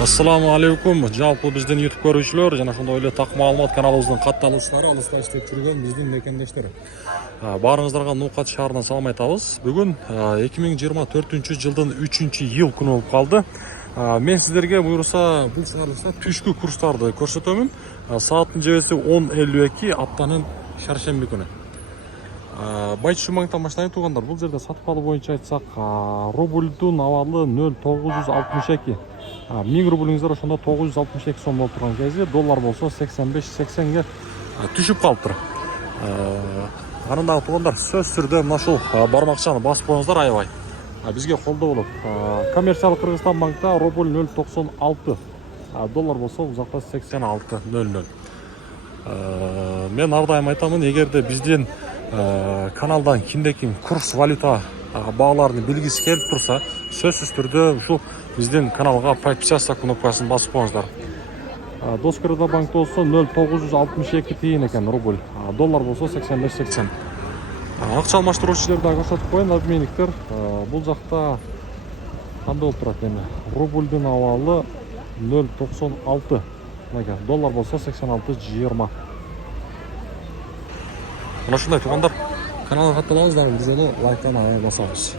Ассаламу алейкум. Жалпы биздин YouTube көрүүчүлөр жана ошондой эле так маалымат каналыбыздын катталуучулары, алыста иштеп жүргөн биздин мекендештер. Баарыңыздарга Нукат шаарынан салам айтабыз. Бүгүн 2024-жылдын 3-iyul күнү болуп калды. Мен сиздерге буюрса бул чыгарылышта түшкү курстарды көрсөтөмүн. Сааттын жебеси 10:52, аптанын шаршемби күнү. Байчу маңтан баштайын туугандар. Бул жерде сатып алуу боюнча айтсак, рубльдун абалы 0,962. 1000 рубльиңиздер ошондо 962 сом болуп турган кезде, доллар болсо 85-80ге түшүп калыптыр. Анан дагы туугандар, сөз түрдө мына ушул бармакчаны басып коюңуздар аябай. Бизге колдоо болот. Коммерциялык Кыргызстан банкта рубль 0,96, доллар болсо узакта 86,00. Мен ар дайым айтамын, эгерде биздин каналдан кимде-ким курс валюта бааларын билгиси келип турса, сөзсүз түрдө ушул биздин каналга подписаться кнопкасын басып коюңуздар. Доскорада банкта болсо 0,962 тиын экен рубль, доллар болсо 85-80. Акча алмаштыруучуларды дагы көрсөтүп коеюн, обменниктер. Бул жакта кандай болуп турат эми? Рубльдун абалы 0,96, доллар болсо 86,20. Мына ушундай туугандар, каналга катталабыз дагы, бизени лайктан басабыз.